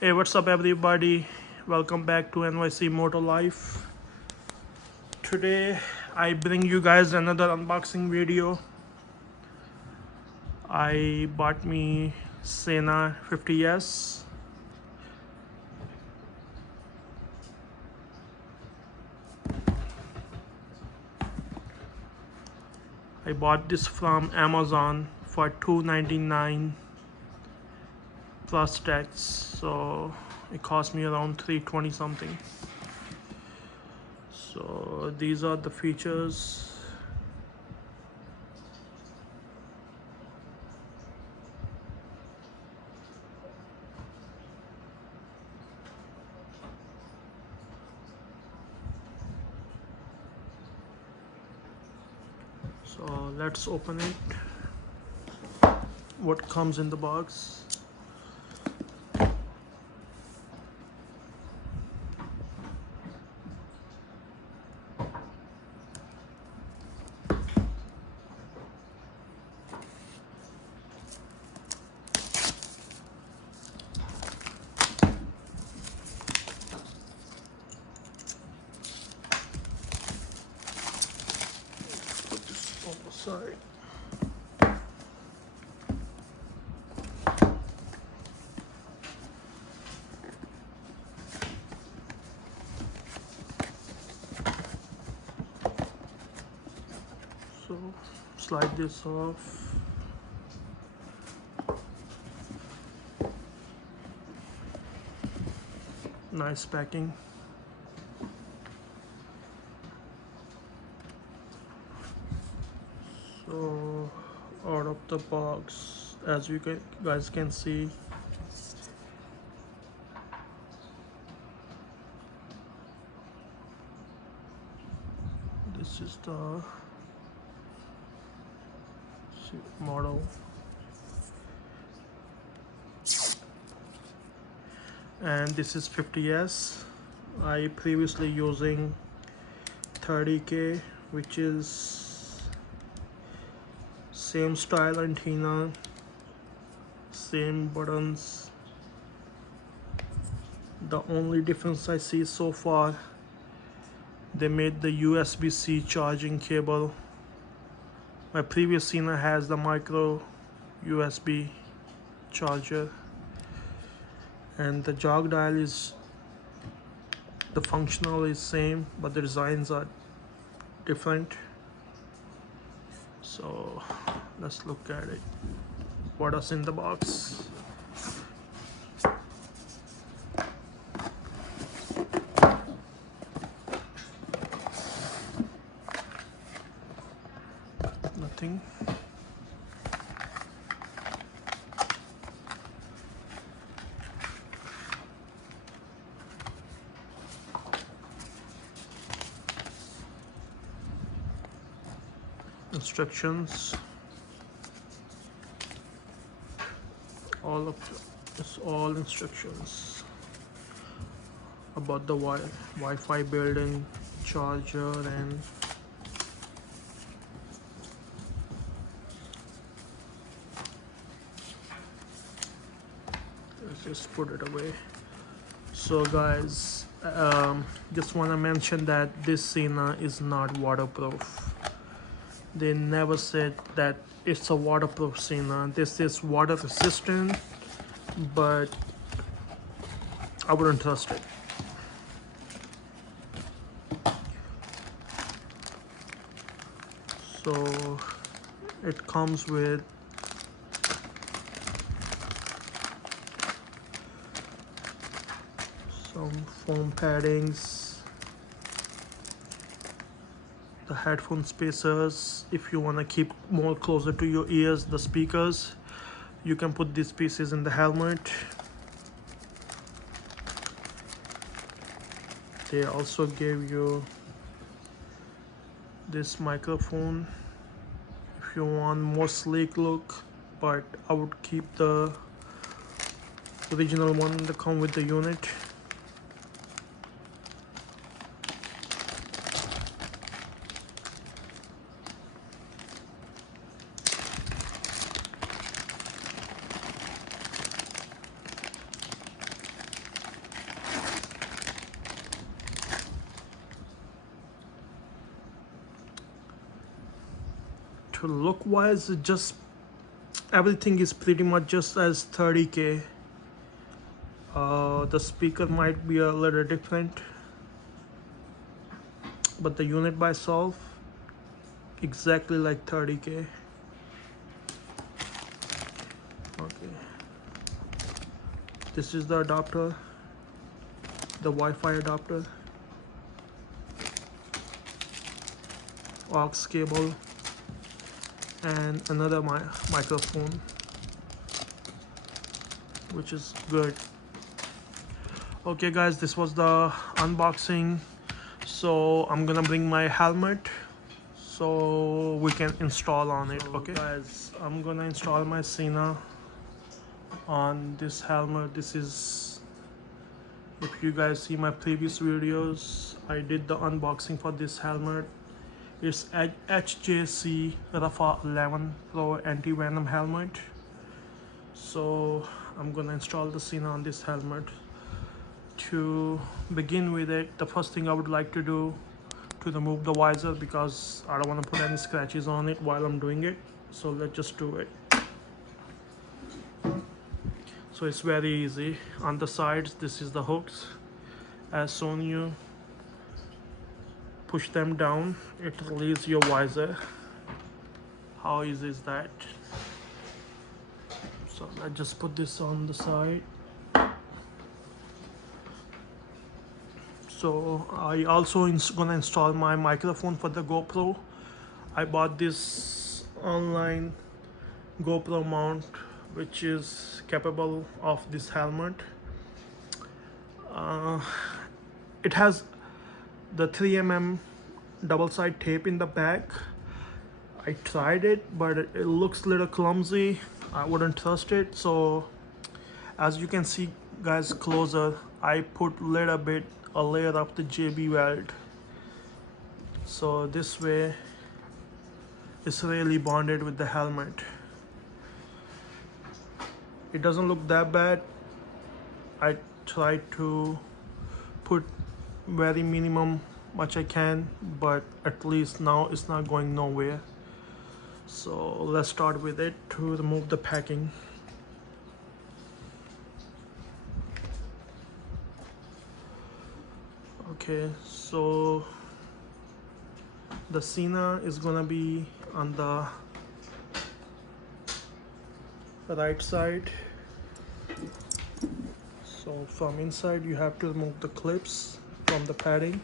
Hey, what's up, everybody? Welcome back to NYC Moto Life. Today, I bring you guys another unboxing video. I bought me Sena 50S. I bought this from Amazon for $2.99 plus tax, so it cost me around $3.20 something. So these are the features. So let's open it. What comes in the box? Put this on the side. So slide this off. Nice packing. So out of the box, as you guys can see, this is the model, and this is 50S. I previously using 30K, which is same style antenna, same buttons. The only difference I see so far, they made the USB-C charging cable. My previous Sena has the micro USB charger, and the jog dial is, the functional is same, but the designs are different. So let's look at it. What is in the box? Nothing. Instructions. It's all instructions about the Wi-Fi built-in charger, and let's just put it away. So guys, just want to mention that this Sena is not waterproof. They never said that it's a waterproof Sena. This is water resistant, but I wouldn't trust it. So it comes with some foam paddings, the headphone spacers. If you want to keep more closer to your ears, the speakers, you can put these pieces in the helmet. They also gave you this microphone if you want more sleek look, but I would keep the original one that come with the unit. look wise, just everything is pretty much just as 30K. The speaker might be a little different, but the unit by itself exactly like 30K. Okay, this is the adapter, the Wi-Fi adapter, aux cable, and another microphone, which is good. Okay guys, this was the unboxing. So I'm gonna bring my helmet so we can install on it. Okay guys, I'm gonna install my Sena on this helmet. This is, if you guys see my previous videos, I did the unboxing for this helmet. It's HJC RAPHA 11 Pro anti-venom helmet. So I'm gonna install the Sena on this helmet. To begin with it, the first thing I would like to do to remove the visor, because I don't want to put any scratches on it while I'm doing it. So let's just do it. So it's very easy. On the sides, this is the hooks. As soon you push them down, it releases your visor. How easy is that? So let's just put this on the side. So I also gonna install my microphone for the GoPro. I bought this online GoPro mount, which is capable of this helmet. It has the 3mm double side tape in the back. I tried it, but it looks a little clumsy. I wouldn't trust it. So as you can see guys closer, I put a layer of the JB weld, so this way it's really bonded with the helmet. It doesn't look that bad. I tried to put very minimum much I can, but at least now it's not going nowhere. So let's start with it to remove the packing. Okay, so the Sena is gonna be on the right side. So from inside you have to remove the clips from the padding.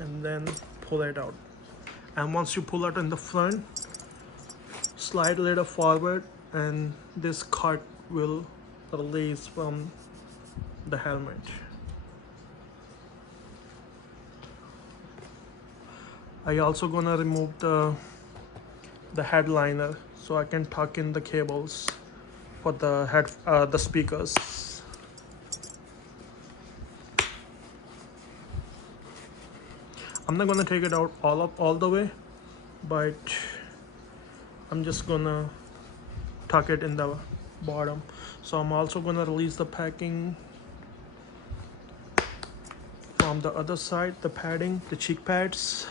And then pull it out. And once you pull it in the front, slide a little forward, and this cut will release from the helmet. I also gonna remove the headliner so I can tuck in the cables for the speakers. I'm not gonna take it out all the way, but I'm just gonna tuck it in the bottom. So I'm also gonna release the packing from the other side, the padding, the cheek pads,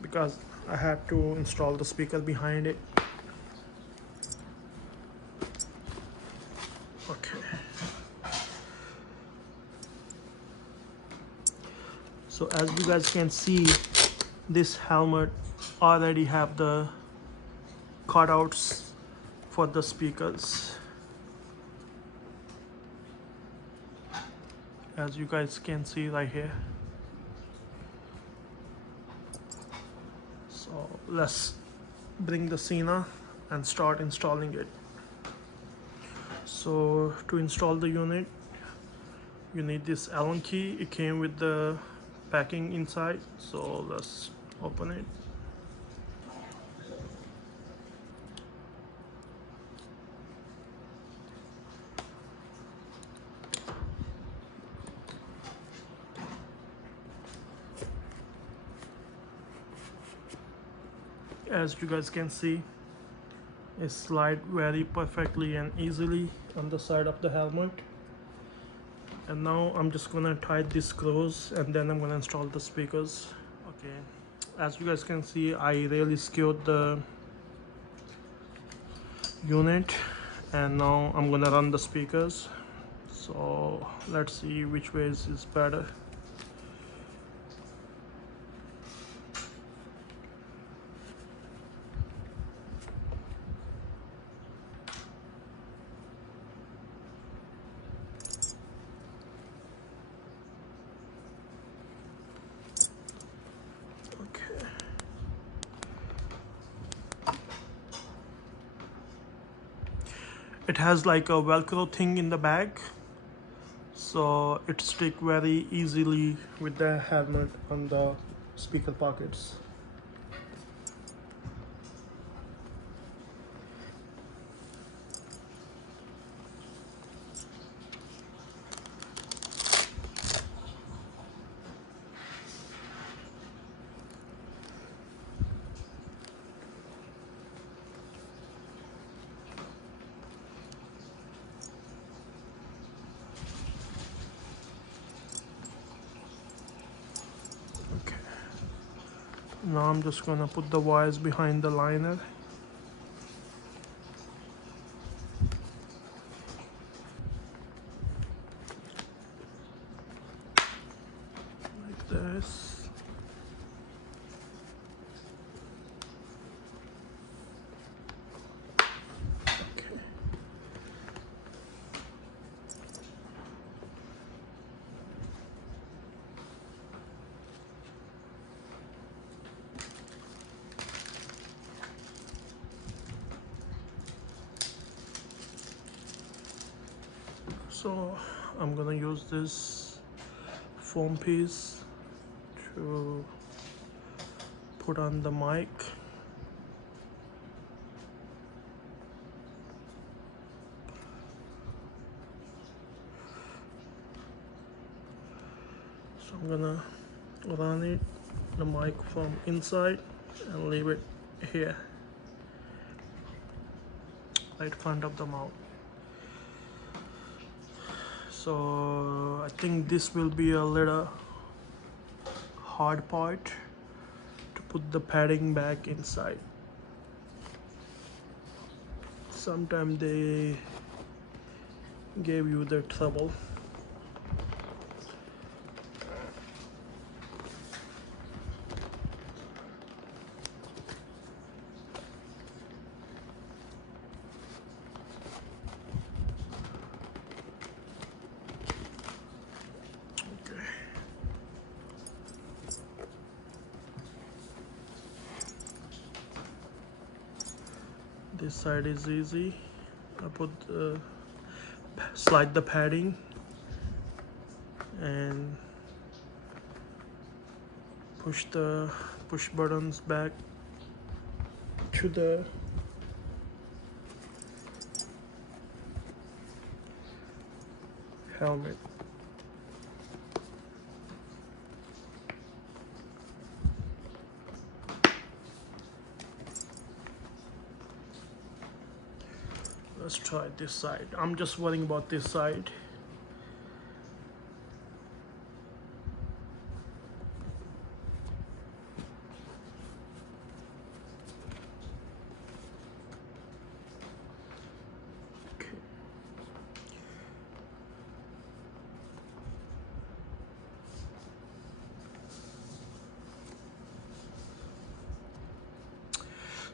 because I have to install the speaker behind it. Okay. So as you guys can see, this helmet already have the cutouts for the speakers. As you guys can see right here. So let's bring the Sena and start installing it. So to install the unit, you need this Allen key. It came with the packing inside, so let's open it. As you guys can see, it slides very perfectly and easily on the side of the helmet. And now I'm just gonna tie these screws and then I'm gonna install the speakers. Okay, as you guys can see, I really secured the unit and now I'm gonna run the speakers. So let's see which way is better. Okay. It has like a velcro thing in the back, so it sticks very easily with the helmet on the speaker pockets. Okay. Now I'm just gonna put the wires behind the liner. Like this. Okay. So I'm gonna use this foam piece to put on the mic. So I'm gonna run it, the mic from inside and leave it here, right front of the mount. So I think this will be a little hard part to put the padding back inside. Sometimes they gave you the trouble. This side is easy. I put slide the padding and push the push buttons back to the helmet. Let's try this side. I'm just worrying about this side. Okay.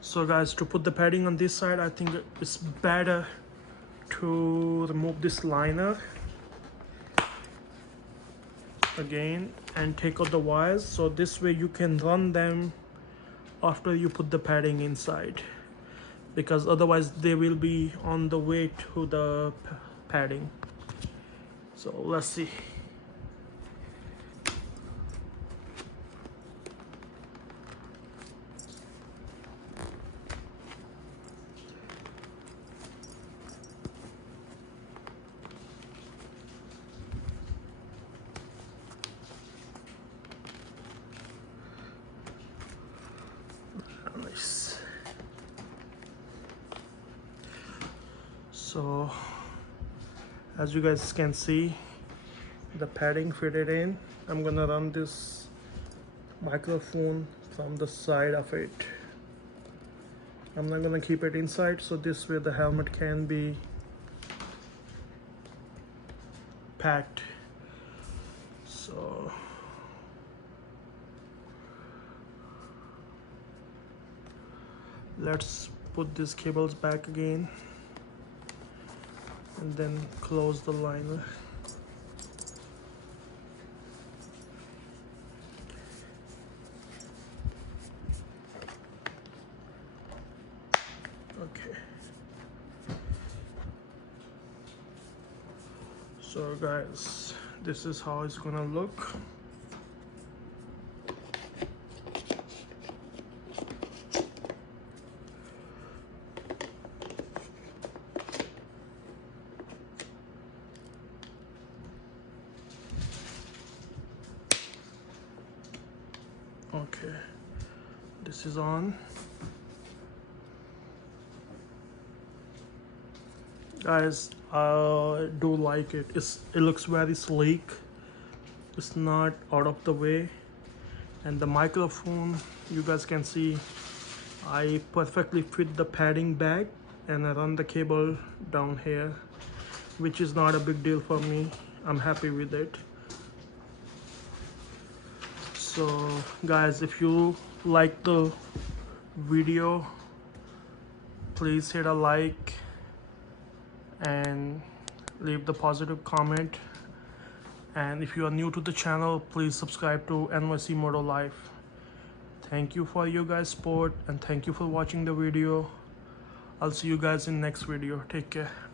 So guys, to put the padding on this side, I think it's better to remove this liner again and take out the wires, so this way you can run them after you put the padding inside, because otherwise they will be on the way to the padding. So let's see. Nice. So as you guys can see, the padding fitted in. I'm gonna run this microphone from the side of it. I'm not gonna keep it inside, so this way the helmet can be packed. So let's put these cables back again and then close the liner. Okay, so guys, this is how it's gonna look. Okay, this is on. Guys, I do like it. It looks very sleek. It's not out of the way, and the microphone, you guys can see I perfectly fit the padding back, and I run the cable down here, which is not a big deal for me. I'm happy with it. So guys, if you like the video, please hit a like and leave the positive comment, and if you are new to the channel, please subscribe to NYC Moto Life. Thank you for your guys' support, and thank you for watching the video. I'll see you guys in next video. Take care.